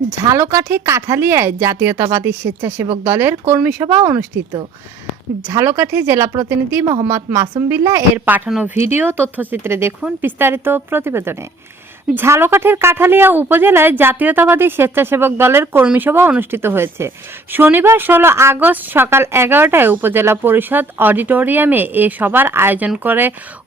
ঝালকাঠি কাঠালিয়ায় জাতীয়তাবাদী স্বেচ্ছাসেবক দলের কর্মী সভা অনুষ্ঠিত। ঝালকাঠি জেলা প্রতিনিধি মোহাম্মদ মাসুম বিল্লা এর পাঠানো ভিডিও, তথ্যচিত্রে দেখুন বিস্তারিত প্রতিবেদনে। ঝালকাঠির কাঠালিয়া উপজেলায় জাতীয়তাবাদী স্বেচ্ছাসেবক দলের কর্মী সভা অনুষ্ঠিত হয়েছে। শনিবার ষোলো আগস্ট সকাল এগারোটায় উপজেলা পরিষদ অডিটোরিয়ামে এ সভার আয়োজন করে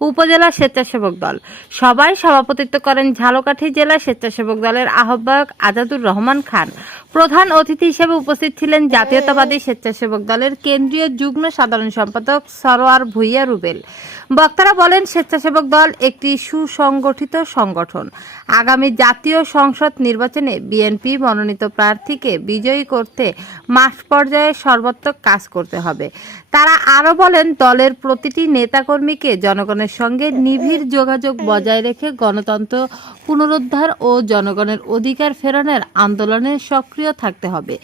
উপজেলা স্বেচ্ছাসেবক দল। সবাই সভাপতিত্ব করেন ঝালকাঠি জেলা স্বেচ্ছাসেবক দলের আহ্বায়ক আজাদুর রহমান খান। প্রধান অতিথি হিসেবে উপস্থিত ছিলেন জাতীয়তাবাদী স্বেচ্ছাসেবক দলের কেন্দ্রীয় যুগ্ম সাধারণ সম্পাদক সরোয়ার ভুইয়া রুবেল। বক্তারা বলেন, স্বেচ্ছাসেবক দল একটি সুসংগঠিত সংগঠন। আগামী জাতীয় সংসদ নির্বাচনে বিএনপি মনোনীত প্রার্থীকে বিজয়ী করতে মাঠ পর্যায়ে সর্বাত্মক কাজ করতে হবে। তারা আরও বলেন, দলের প্রতিটি নেতাকর্মীকে জনগণের সঙ্গে নিবিড় যোগাযোগ বজায় রেখে গণতন্ত্র পুনরুদ্ধার ও জনগণের অধিকার ফেরানোর আন্দোলনে সক্রিয় থাকতে হবে।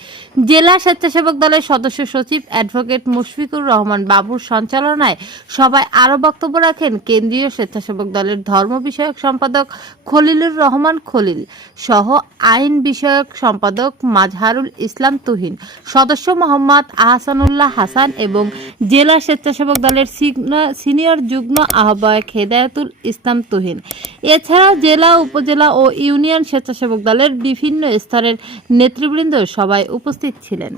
জেলা স্বেচ্ছাসেবক দলের সদস্য সচিব অ্যাডভোকেট মুশফিকুর রহমান বাবুর সঞ্চালনায় সবাই আরও বক্তব্য রাখেন কেন্দ্রীয় স্বেচ্ছাসেবক দলের ধর্ম বিষয়ক সম্পাদক খলিলুর রহমান খলিল সহ আইন বিষয়ক সম্পাদক মাজহারুল ইসলাম তুহিন, সদস্য মোহাম্মদ আহসানুল্লাহ হাসান এবং জেলা স্বেচ্ছাসেবক দলের সিনিয়র যুগ্ম আহ্বায়ক হেদায়তুল ইসলাম তুহিন। এছাড়া জেলা, উপজেলা ও ইউনিয়ন স্বেচ্ছাসেবক দলের বিভিন্ন স্তরের নেতৃবৃন্দ সবাই উপস্থিত ছিলেন।